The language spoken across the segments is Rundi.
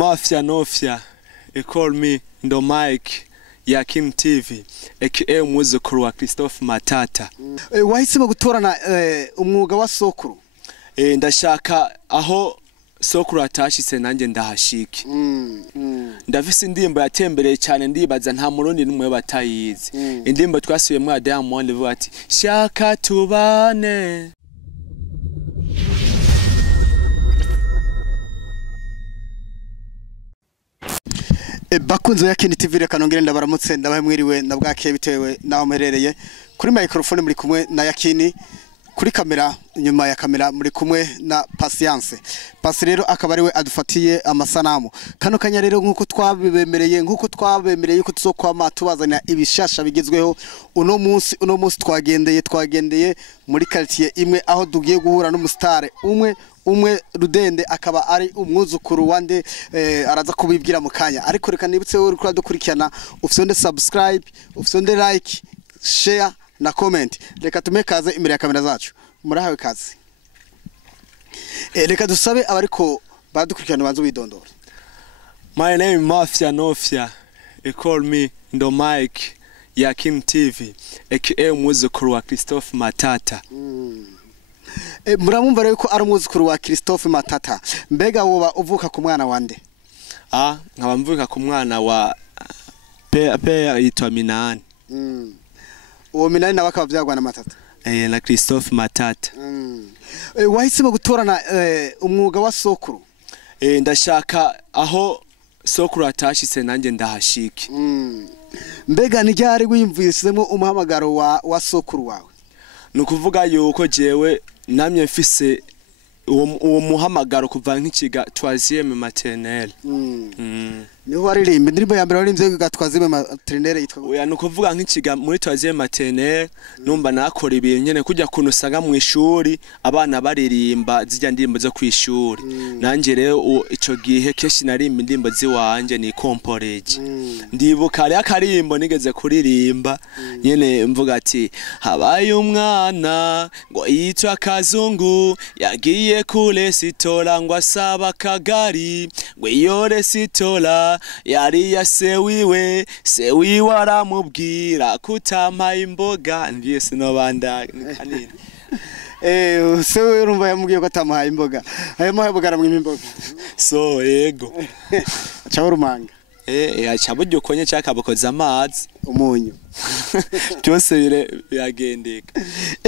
Mafia Nofia, they call me Ndo Mike ya Kim TV, aka umwuzukuru wa Christofe Matata. Wahisemo gutorana umwuga wa sokuru? Ndashaka aho sokuru atashitse nanjye ndahashike. Ndafise indirimbo yatembereye cyane ndibaza nta murundi numwe batayizi. Indirimbo twasuye mwa Diamond vuga ati shaka tubane. Bakunze ya Kim TV reka nongere ndabaramutse ndabahe mwiriwe na bwake bitewe naho mperereye kuri microphone muri kumwe na Yakini, kuri kamera nyuma ya kamera muri kumwe na Patience. Pasi rero akaba ariwe adufatiye amasanamu. Kano kanya rero nkuko twabemereye yuko tuzokwama tubazana ibishasha bigezweho. Uno munsi twagendeye muri quartier imwe aho dugiye guhura n'umustar umwe Rudende akaba ari umwuzukuru wande araza kubibwira mu kanya. Ariko reka nibutse uri kuri dukurikirana ufite subscribe, ufite like, share na comment. Reka tumekaze imbere ya kamera zacu. Murahawe kazi. Reka dusabe abariko badukurikirana banzo bidondora. My name is Mafia Nofia. They call me Ndo Mike ya Kim TV, aka umwuzukuru wa Christofe Matata. Muramumva rero ko ari umwuzukuru wa Christofe Matata. Mbega woba uvuka ku mwana wande? Nkaba mvuka ku mwana wa pe yitwa Minani. Uwo Minani nawe akaba avyarwa na Matata. Na Christofe Matata. Wahisemo gutorana umwuga wa sokuru? Ndashaka aho sokuru atashitse nanjye ndahashike. Mbega ni ryari wiyumvisemo umuhamagaro wa sokuru wawe? Nukuvuga yuko jewe namye mfise uwo muhamagaro kuva nk'ikiga 3e maternelle. Niho waririmba indirimbo ya mbere waririmbe ga 3e maternelle yitwa? Oya nukuvuga nk'ikiga muri 3e maternelle numva nakora ibintu nyene kujya kunusaga mu ishuri abana baririmba zijya ndirimbo zo kwishuri. Nanje rero ico gihe keshi narimba indirimbo ziwanje ni comporeje. Ndibuka ari akarimbo nigeze kuririmba nyene mvuga ati habaye umwana ngo yitwa Kazungu yagiye kule sitora ngo asaba kagari ngo iyo resitora yari ya sewiwe aramubwira kutama imboga ndiye sinobanda kanini. Sewe urumva yamubwiye ko atamahaye imboga. Ayo mahaye aramwima imboga. So yego. Acha rumanga. Achaburyo konye cyakabokoza amazi umunyu. Byose biragendeka.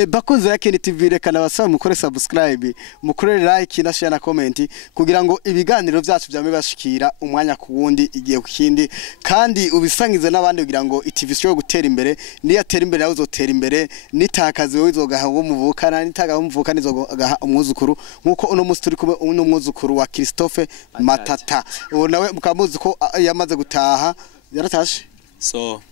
Bakunze ya Kim TV reka nabasaba mukore subscribe, mukore like na share na comment kugira ngo ibiganiro byacu byame bashikira umwanya ku wundi igiye kukindi, kandi ubisangize n'abandi kugira ngo TV show gutera imbere. Ni yatera imbere nawe uzotera imbere, nitakazi wowe uzogaha wo muvukana, nitagaha umuvukana izogaha umwuzukuru nkuko uno munsi turi kumwe umwuzukuru wa Christofe Matata. Uwo nawe mukamuzi ko yamaze gutaha yaratashe. So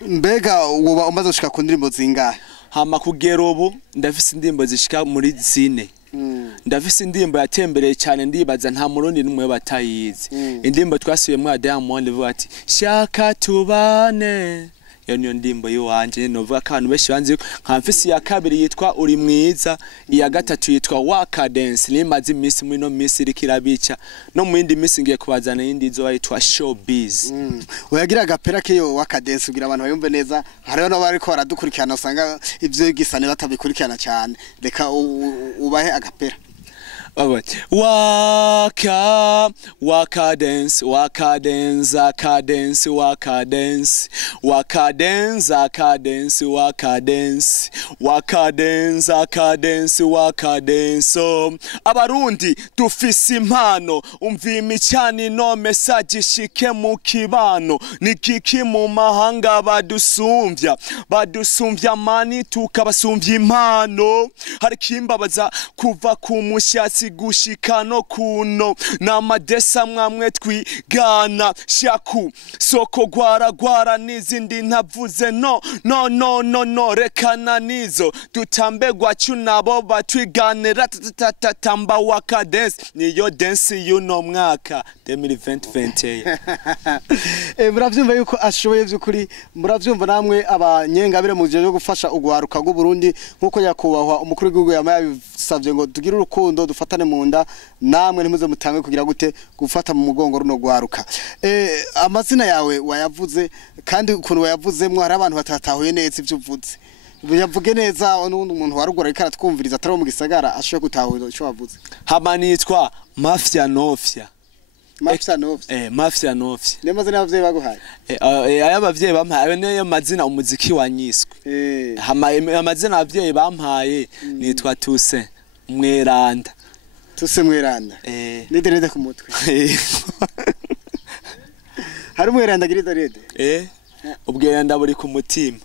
mbega uba umaze gushika ku ndirimbo zingahe? Hama kugera ubu ndafise indirimbo zishika muri 4. Ndafise indirimbo yatembereye cyane ndibaza nta murundi numwe batayizi. Indirimbo twasuye mwa Diamond vuga ati shaka tubane. Iyo ndimbo yiwanje novuga kantu beshi banzi nkamfisi ya kabiri yitwa uri mwiza, iya gatatu yitwa waka dance nimaze imisi muri no misi rikirabica no mu yindi misi ngiye kubazana yindi zo yitwa showbiz. Uyagira agapera kiyo waka dance kugira abantu bayumve neza. Hariho n'abari ko baradukurikirana usanga ivyo gisane batabikurikirana cyane. Reka ubahe agapera. Waka dance, waka dance, waka dance, waka dance, waka dance, waka dance, waka dance, waka dance, waka dance, waka dance. So abarundi dufise impano, umvimi cyane no message shike mu kibano, nikiki mu mahanga badusumvya mani tukabasumvya impano. Hari kimbabaza kuva ku mushyatsi gushika no kuno namadesa mwamwe twigana shaku soko gwara n'izindi ntavuze no rekana nizo dutambegwa cyunabo batwiganira tamba waka dance niyo dance yuno mwaka 2020. Muravyumva yuko ashoboye byukuri, muravyumva namwe abanyengabire mu gihe cyo gufasha ugwaruka rw'u Burundi nkuko yakubahwa umukuru w'igihugu yamaye yabisavye ngo tugire urukundo dufata mufatane mu nda namwe ntimuze mutange kugira gute gufata mu mugongo runo gwaruka. Amazina yawe wayavuze kandi ukuntu wayavuzemwo hari abantu batatahuye neza ivyo uvuze. Biyavuge neza n'undi umuntu warugora ariko aratwumviriza atari mu gisagara ashobora gutahura ico wavuze. Hamanitwa Mafia Nofia. Mafia Nofia. Mafia Nofia. Ne mazina y'abavyeyi baguhaye. Ay'abavyeyi bampaye niyo mazina umuziki wanyiswe. Amazina y'abavyeyi bampaye nitwa Tuse Mweranda. Tuse Mweranda. Niderede ku mutwe. Hari Mweranda girida rede. Ubwenda buri ku mutima.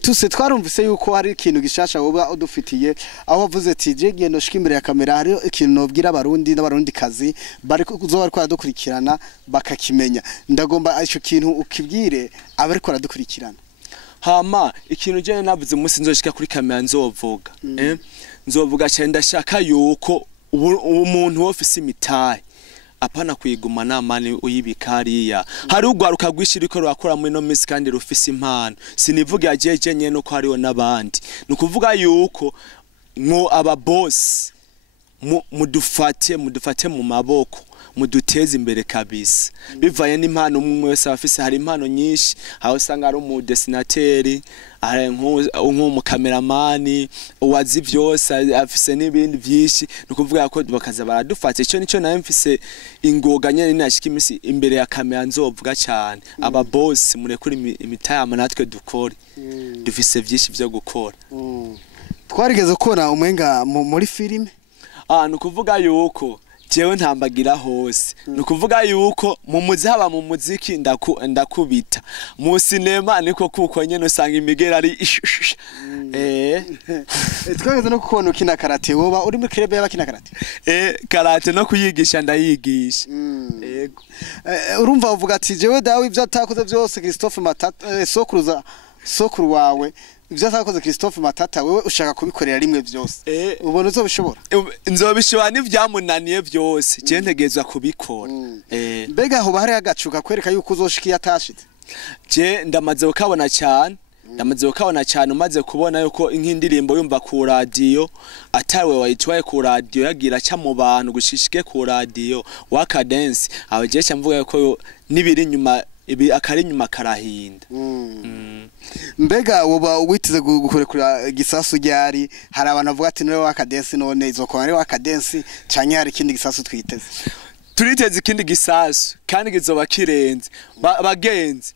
Tuse twarumvise yuko hari ikintu gishasha woba udufitiye aho wavuze ati je gendo shika imbere ya kamera hari ikintu nobwira abarundi n'abarundi kazi bari kuzoba ariko aradukurikirana bakakimenya ndagomba ico kintu ukibwire abariko aradukurikirana. Hama ikintu je navuze umunsi nzoshika kuri kamera nzovuga nzovuga cyane ndashaka yuko umuntu wofise imitahe apana kwiguma namani uyibikariya hari ugwaruka gwishiriko rwakora muri no miss kandi rufise impano sinivuga jeje nyene ko hariho nabandi nukuvuga yuko ngo aba boss mudufate mu maboko muduteze imbere kabisa bivaye n'impano umwe wese afise hari impano nyinshi aho usanga ari umudessinateri ari nk'umu cameraman uwazi byose afise n'ibindi byinshi nukuvuga ko bakaza baradufata ico nico nayo mfise ingoga nyene nashika imisi imbere ya kamera nzovuga cyane aba boss murekuri imitayama natwe dukore dufise byinshi byo gukora. Twarigeze kubona umwenga muri filime nukuvuga yuko jewe ntambagira hose nukuvuga yuko mu muzaba mu muziki ndakubita mu sinema niko kuko nyene usanga imigera ari twageze no kubona ukina karate woba uri muri club y'abakina karate karate no kuyigisha ndayigisha yego urumva uvuga ati jewe dawe ivyo atakoze byose Christofe Matata Sekuruza sokuru wawe ivyo atakoze Christofe Matata wewe ushaka kubikorera rimwe byose ubona uzobishobora nzobishobora n'ivyamunaniye byose je ntegezwa kubikora mbega aho bahari agacuka kwereka yuko uzoshikiye Atashitse je ndamaze ukabona cyane umaze kubona yuko inkindirimbo yumva ku radio atariwe wayitwaye ku radio yagira cha mu bantu gushishike ku radio waka dance aho je cyamvuga yuko nibiri nyuma ibi akari nyuma karahinda. Mbega woba witize gukorekura gisasu ryari hari abantu bavuga ati niwe waka dance none izokora ari waka dance canke hari ikindi gisasu twiteze turiteze ikindi gisasu kandi gizoba kirenze bagenzi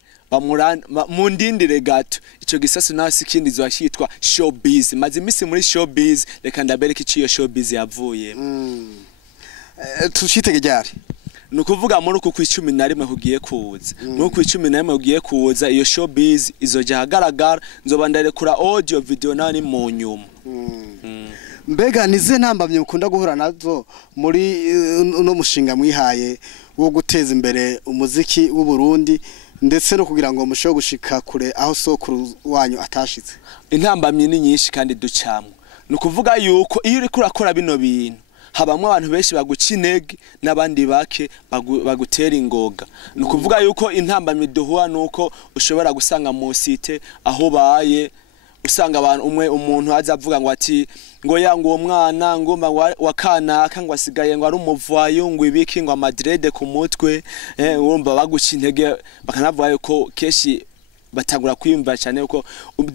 mu ndindire gato ico gisasu nasi kindi zoashitwa showbiz maze imisi muri showbiz reka ndabereka iciyo showbiz yavuye tushitege ryari nukuvuga muri uku ku 11 kugiye kuza muri ku 11 kugiye kuza iyo showbiz izoja hagaragara nzoba ndarekura audio video nani mu nyuma. Mbega nize ntambamye ukunda guhura nazo muri no mushinga mwihaye wo guteza imbere umuziki w'u Burundi ndetse no kugira ngo musho gushika kure aho sokuru wanyu atashitse? Intambamye ni nyinshi kandi ducamwe nukuvuga yuko iyo uri kurakora bino bintu habamwe abantu benshi baguca intege n'abandi bake bagutera ingoga nukuvuga yuko intambamye duhura nuko ushobora gusanga mu site aho baye usanga abantu umuntu azavuga ngo ati ngo yangu uwo mwana ngomba wakanaka ngo asigaye ngo ari umuvayo ngo ibiki ngo amadrede ku mutwe urumva baguca intege bakanavuga yuko keshi batagura kwiyumva cyane uko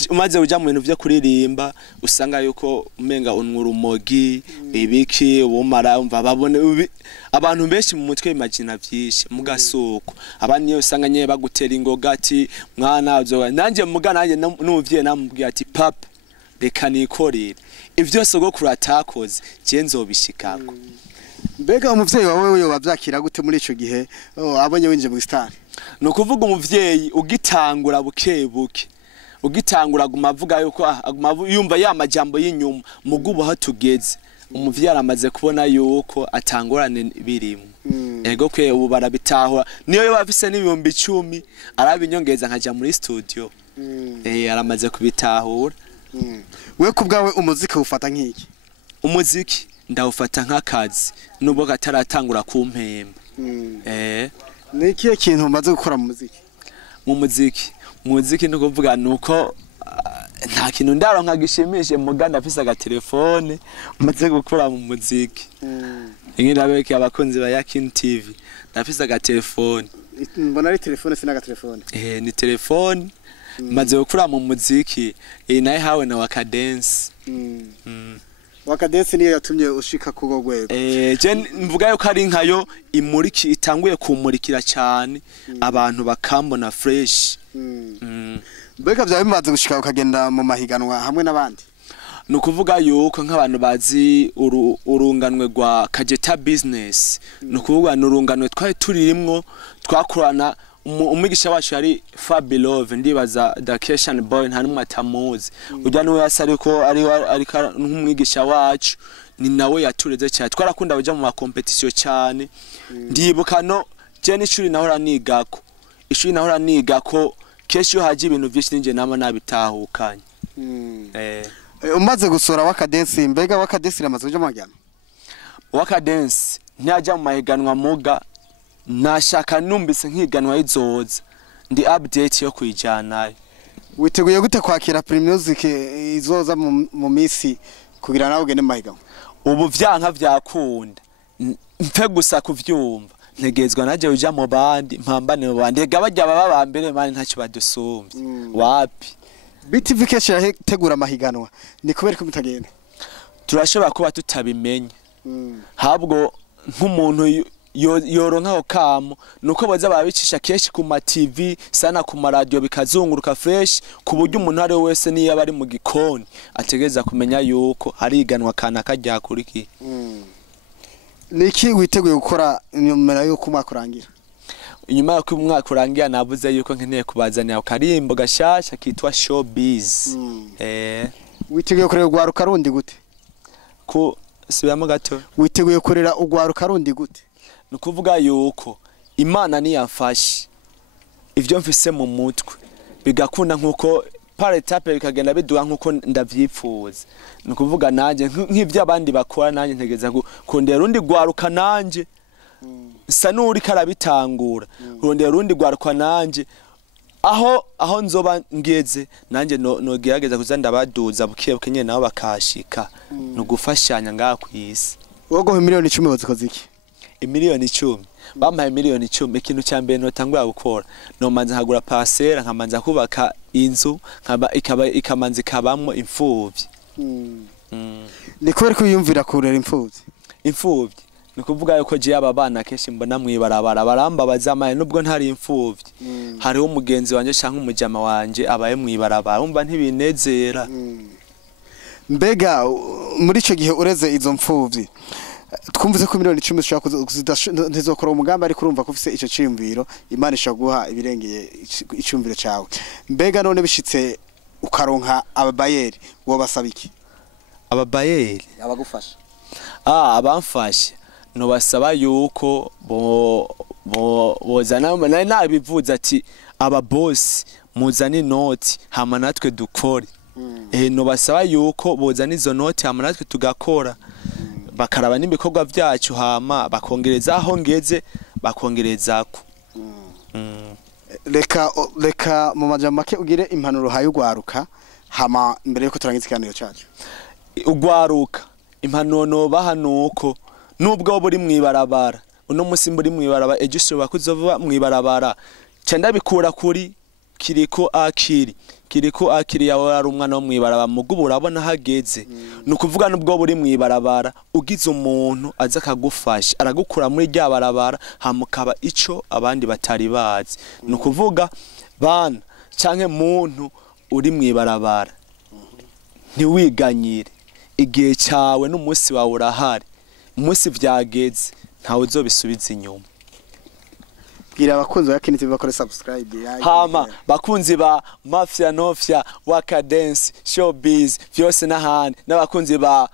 umaze uja mu bintu byo kuririmba usanga yuko umenga unwura umogi ibiki ubumara umva babone abantu benshi mu mutwe imagina byinshi mugasuko abandi yo usanga nyeye bagutera ingoga ati mwana uzoga nanje muga nanje n'uvye namubwiye ati papa reka nikorere ivyo sogokuru atakoze je nzobishikako. Mbega umuvyeyi wawe yo bavyakira gute muri ico gihe abonye winje mu star? Nukuvuga umuvyeyi ugitangura bukebuke ugitangura gumavuga yuko yumva ya majambo y'inyuma mugubo hatugeze umuvyeyi aramaze kubona yuko atangorane birimo ego kwe ubu barabitahura niyo yo bafise n'ibihumbi 10 arabinyongeza nkaja muri studio aramaze kubitahura. We kubgawe umuziki ufata nk'iki? Umuziki ndawufata nk'akazi nubwo kataratangura kumpemba. Ni ikihe kintu umaze gukora mu muziki? Mu muziki nukuvuga nuko nta kintu ndaronka gishimishe muganda afise agatelefone maze gukura mu muziki ingenda beke abakunzi ba Yakin TV ndafise agatelefone mbona ari telefone sina agatelefone ni telefone maze gukura mu muziki naye hawe na wakadense wakadense niyo yatumye ushika kugo gwego je mvuga yuko ari nkayo imuriki itanguye kumurikira cyane abantu bakambona fresh mbega bya bimaze gushika ukagenda mu mahiganwa hamwe n'abandi nukuvuga yuko nk'abantu bazi urunganwe rwa Kajeta business nukuvuga nurunganwe twari turirimwo twakorana umwigisha wacu yari Fabilove ndibaza Dakeshan Boy nta numwe atamuzi ujya niwe yasariko ari nk'umwigisha wacu ni nawe yatureze cyane twarakunda kuja mu competition cyane ndibuka no je n'ishuri nahora nigako ishuri nahora nigako keshi yo haje ibintu byinshi ninje nama nabitahukanye umaze gusora wakadense mbega wakadense ramaze kuja magana wakadense ntiyaja mu mahiganwa muga nashaka numbise nkiganwa izoza ndi update yo kwijana witeguye gute kwakira pre-music izoza mu misi kugira nawe ugende mahiganwa ubu vyanka vyakunda mpe gusa kuvyumva ntegezwa naje uja mu bandi mpambane mu bandi ega bajya baba mbere mani ntacyo badusumbye wapi BTV keshi yategura amahiganwa ni kubera ko mutagenda turashobora kuba tutabimenya habwo nk'umuntu yoronka ho kamo nuko baza babicisha keshi ku ma TV sana ku ma radio bikazunguruka fresh ku buryo umuntu ari wese niyo bari mu gikoni ategeza kumenya yuko hari iganwa kana kajya kuriki niki witeguye gukora nyuma yuko umwaka urangira inyuma yuko umwaka urangira navuze yuko nkeneye kubazanira karimbo gashasha kitwa Showbiz witeguye kurera ugwaruka rundi gute ko sibamo gato witeguye kurera ugwaruka rundi gute nukuvuga yuko Imana ni yafashe ivyo mfise mu mutwe bigakunda nkuko par etape bikagenda biduha nkuko ndavyipfuza nukuvuga nanje nk'ivyo abandi bakora nanje ntegeza kondera rundi gwaruka nanje sanuri karabitangura rondera rundi gwaruka nanje aho nzoba ngeze nanje no gerageza kuzanda baduza bukebuke nyene nabo bakashika no gufashanya ngaha kwisi wogo miliyoni 10 bazikoze iki imiliyoni 10 bampaye miliyoni 10 ikintu cyambere notangura gukora no manza hagura parcelle nkamanza kubaka inzu ikamanza kabamwe imfuvyi ni kubera ko yumvira kurera imfuvyi nikuvuga yuko je aba bana keshi mbona mwibarabara barambabaza amaye nubwo ntari imfuvyi hariho umugenzi wanje canke umujama wanje abaye mwibarabara umva ntibinezera mbega muri ico gihe ureze izo mfuvyi twumvise ko miliyoni 10 ushaka ntizokora umugambi ari kurumva ko ufise ico ciyumviro Imana ishaguha ibirengeye icumviro cawe mbega none bishitse ukaronka ababayeri wo basabiki ababayeri abagufasha abamfashe no basaba yuko bozana nabivuza ati aba boss muzani noti hama natwe dukore no basaba yuko bozana izo noti hama natwe tugakora bakaraba n'ibikorwa byacu hama bakongereza aho ngeze bakongerezako reka mu majambo make ugire impanuro hayo ugwaruka hama mbere yuko turangiza ikiganiro cyacu ugwaruka impanuro bahanuko nubwo buri mwibarabara uno musi muri mwibarabara ejo ushobora kuzova mwibarabara cyanda bikura kuri kiriko akiri yawe ari umwana wo mwibarabara mugubu urabona hageze nukuvuga nubwo buri mwibarabara ugize umuntu aza kagufasha aragukura muri rya barabara hamukaba ico abandi batari bazi nukuvuga bana canke muntu uri mwibarabara ntiwiganyire igihe cyawe n'umunsi wawe urahari umunsi vyageze ntawe uzobisubiza inyuma bwira abakunzi ba Kiniti bakore subscribe hama bakunzi ba Mafia Nofia Wakadense Showbiz vyose n'ahandi n'abakunzi ba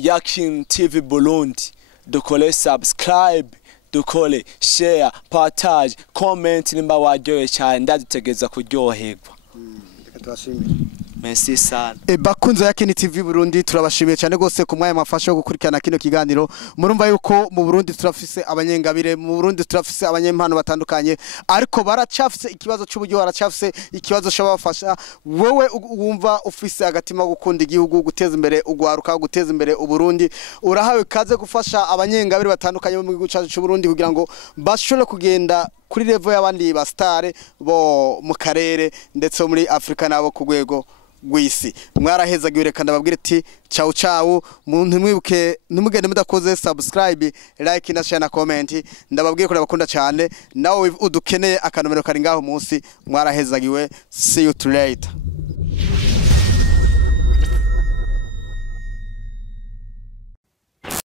Yakin TV Burundi dukole subscribe dukole share partage comment nimba waryoye cyane ndadutegeza kuryoherwa reka tubashimire merci sana. Bakunze ya Kini TV Burundi turabashimiye cyane gose ku mwanya mafasha gukurikirana kino kiganiro. Murumva yuko mu Burundi turafise abanyengabire, mu Burundi turafise abanyempano batandukanye, ariko baracafise ikibazo cy'uburyo, baracafise ikibazo cy'abafasha. Wewe wumva ufise agatima gukunda igihugu, guteza imbere ugwaruka, guteza imbere uburundi, urahawe kaze gufasha abanyengabire batandukanye mu gihugu cyacu cy'u Burundi kugira ngo bashobore kugenda kuri level y'abandi ba star bo mu karere ndetse muri Afrika nabo ku rwego gwisi. Mwaraheza girekana ndababwira ati ciao ciao, muntu mwibuke numugende mudakoze subscribe, like na share na comment. Ndababwira ko ndabakunda cyane, nawe udukeneye akanomero kari ngaho munsi. Mwarahezagiwe, see you later.